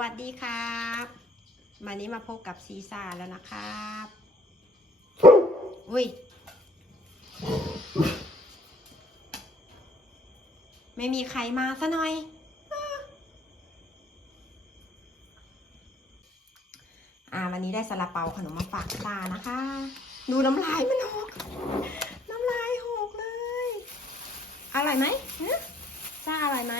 วัสดีครับวันนี้มาพบกับซีซ่าแล้วนะครับ อุ้ย ไม่มีใครมาซะหน่อย อ่าวันนี้ได้ซาลาเปาขนมมาฝากซ่านะคะ ดูน้ำลายมันหกน้ำลายหกเลย อร่อยไหมซ่าอร่อยไหม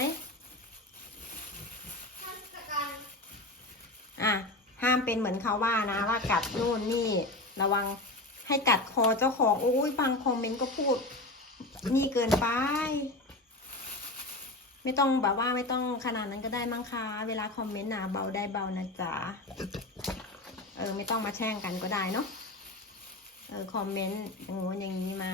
อะห้ามเป็นเหมือนเขาว่านะว่ากัดนู่นนี่ ระวังให้กัดคอเจ้าของโอ้ยบางคอมเมนต์ก็พูด นี่เกินไป ไม่ต้องแบบว่าไม่ต้องขนาดนั้นก็ได้มั้งคะเวลาคอมเมนต์นะเบาได้เบานะจ๊ะเออ ไม่ต้องมาแช่งกันก็ได้เนาะเออคอมเมนต์อย่างงู้นอย่างนี้มา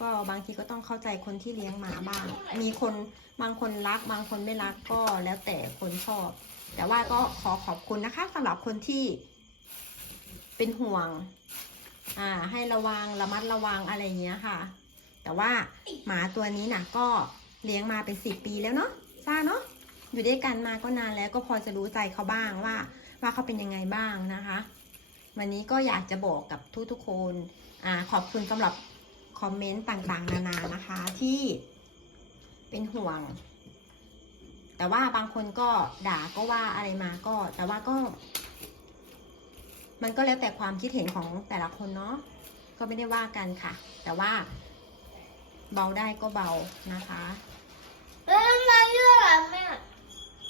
ก็บางทีก็ต้องเข้าใจคนที่เลี้ยงหมาบ้าง มีคนบางคนรัก บางคนไม่รักก็แล้วแต่คนชอบ แต่ว่าก็ขอขอบคุณนะคะสำหรับคนที่เป็นห่วง อ่า ให้ระวังระมัดระวังอะไรอย่างเงี้ยค่ะ แต่ว่าหมาตัวนี้น่ะก็เลี้ยงมาเป็นสิบปีแล้วเนาะซ่าเนาะอยู่ด้วยกันมาก็นานแล้วก็พอจะรู้ใจเขาบ้างว่า ว่าเขาเป็นยังไงบ้างนะคะ วันนี้ก็อยากจะบอกกับทุกๆคนอ่าขอบคุณสำหรับคอมเมนต์ต่างๆ นานานะคะที่เป็นห่วง แต่ว่าบางคนก็ด่าก็ว่าอะไรมาก็ แต่ว่าก็ มันก็แล้วแต่ความคิดเห็นของแต่ละคนเนาะก็ไม่ได้ว่ากันค่ะ แต่ว่า เบาได้ก็เบานะคะแล้วน้ำลายเยอะเหรอแม่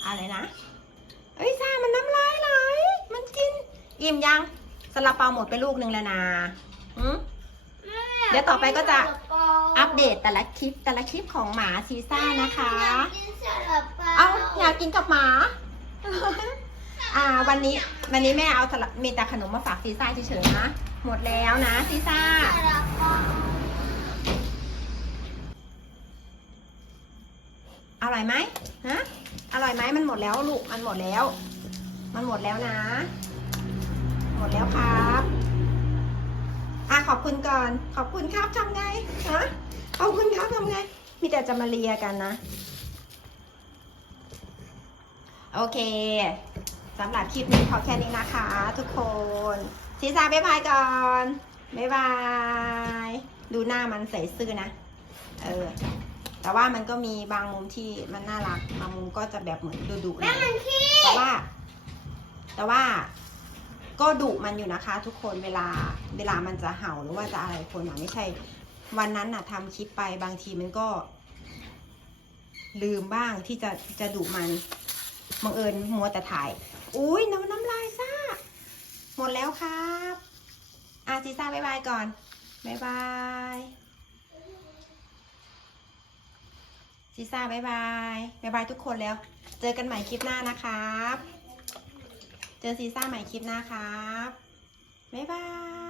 อะไรนะเอ้ยซ่ามันน้ำลายไหลมันกิน อิ่มยังสลับเปาหมดไปลูกหนึ่งแล้วนะอืม เดี๋ยวต่อไปก็จะ อัปเดตแต่ละคลิปแต่ละคลิปของหมาซีซ่านะคะอยากกินซาลาเปาเอาอยากกินกับหมา อ่าวันนี้วันนี้แม่เอาสลับมีแต่ขนมมาฝากซีซ่าเฉยๆนะ หมดแล้วนะซีซ่าซาลาเปาอร่อยไหมฮะ อร่อยไหมมันหมดแล้วลูก มันหมดแล้ว มันหมดแล้วนะ หมดแล้วครับอะขอบคุณก่อน ขอบคุณครับทำไงฮะข อบคุณครับทำไง มีแต่จะมาเลียกันนะ โอเคสำหรับคลิปนี้ขอแค่นี้นะคะ ทุกคนซีซ่าบ๊ายบายก่อนบ๊ายบาย ดูหน้ามันใส่ซื่อนะ เออ แต่ว่ามันก็มีบางมุมที่มันน่ารัก บางมุมก็จะแบบเหมือนดุๆหแม่น่อยมันขี้แต่ว่า แต่ว่าก็ดุมันอยู่นะคะ ทุกคนเวลาเวลามันจะเห่าหรือว่าจะอะไรคนอะไม่ใช่ วันนั้นน่ะทำคลิปไปบางทีมันก็ ลืมบ้างที่จะจะดุมันบังเอิญมัวแต่ถ่าย อุ้ยน้ำน้ำลายซ่า หมดแล้วครับอาซีซ่าบายบายก่อนบายบายซีซ่าบายบายบายบายทุกคนแล้ว เจอกันใหม่คลิปหน้านะครับ เจอซีซ่าใหม่คลิปหน้าครับบ๊ายบาย